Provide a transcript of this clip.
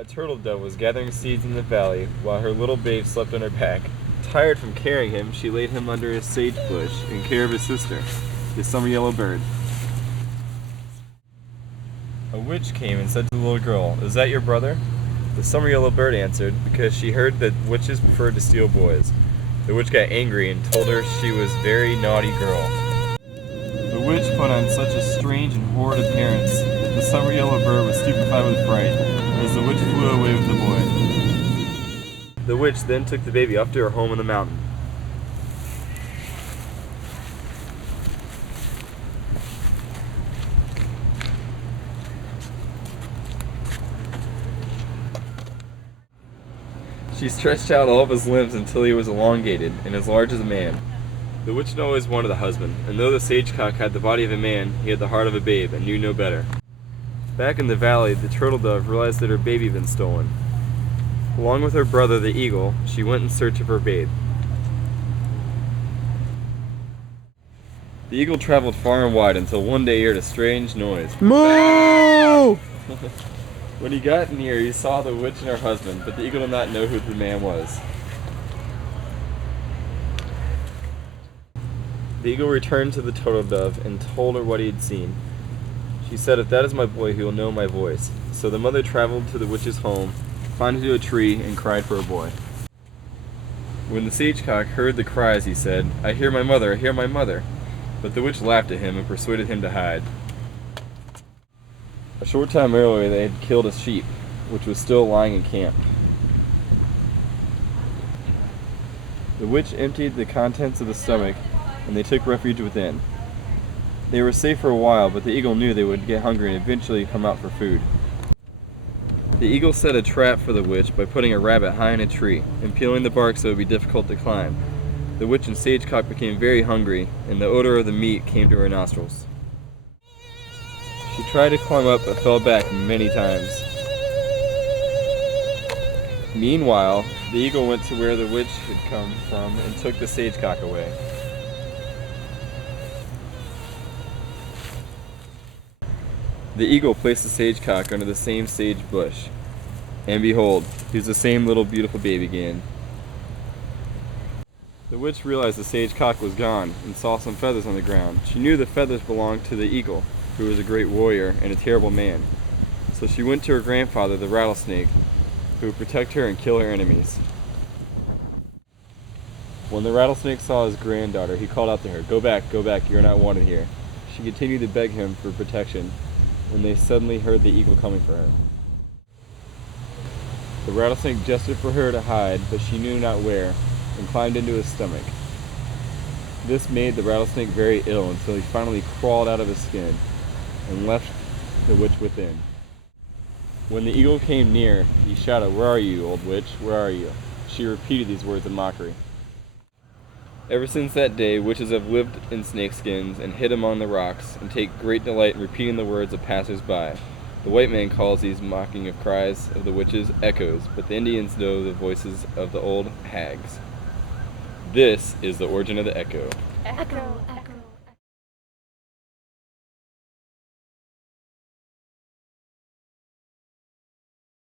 A turtle dove was gathering seeds in the valley while her little babe slept on her back. Tired from carrying him, she laid him under a sage bush in care of his sister, the summer yellow bird. A witch came and said to the little girl, "Is that your brother?" The summer yellow bird answered, because she heard that witches preferred to steal boys. The witch got angry and told her she was a very naughty girl. The witch put on such a strange and horrid appearance that the summer yellow bird was stupefied with fright, as the witch flew away with the boy. The witch then took the baby up to her home in the mountain. She stretched out all of his limbs until he was elongated and as large as a man. The witch always wanted a husband, and though the sage-cock had the body of a man, he had the heart of a babe and knew no better. Back in the valley, the turtle dove realized that her baby had been stolen. Along with her brother, the eagle, she went in search of her babe. The eagle traveled far and wide until one day he heard a strange noise. Moo! When he got near, he saw the witch and her husband, but the eagle did not know who the man was. The eagle returned to the turtle dove and told her what he had seen. She said, "If that is my boy, he will know my voice." So the mother traveled to the witch's home, climbed into a tree, and cried for a boy. When the sage-cock heard the cries, he said, "I hear my mother, I hear my mother." But the witch laughed at him and persuaded him to hide. A short time earlier, they had killed a sheep, which was still lying in camp. The witch emptied the contents of the stomach, and they took refuge within. They were safe for a while, but the eagle knew they would get hungry and eventually come out for food. The eagle set a trap for the witch by putting a rabbit high in a tree and peeling the bark so it would be difficult to climb. The witch and sage-cock became very hungry, and the odor of the meat came to her nostrils. She tried to climb up but fell back many times. Meanwhile, the eagle went to where the witch had come from and took the sage-cock away. The eagle placed the sage-cock under the same sage bush, and behold, he was the same little beautiful baby again. The witch realized the sage-cock was gone and saw some feathers on the ground. She knew the feathers belonged to the eagle, who was a great warrior and a terrible man. So she went to her grandfather, the rattlesnake, who would protect her and kill her enemies. When the rattlesnake saw his granddaughter, he called out to her, go back, you're not wanted here." She continued to beg him for protection, when they suddenly heard the eagle coming for her. The rattlesnake gestured for her to hide, but she knew not where, and climbed into his stomach. This made the rattlesnake very ill until he finally crawled out of his skin and left the witch within. When the eagle came near, he shouted, "Where are you, old witch? Where are you?" She repeated these words in mockery. Ever since that day, witches have lived in snakeskins and hid among the rocks and take great delight in repeating the words of passers-by. The white man calls these mocking of cries of the witches echoes, but the Indians know the voices of the old hags. This is the origin of the echo. Echo, echo.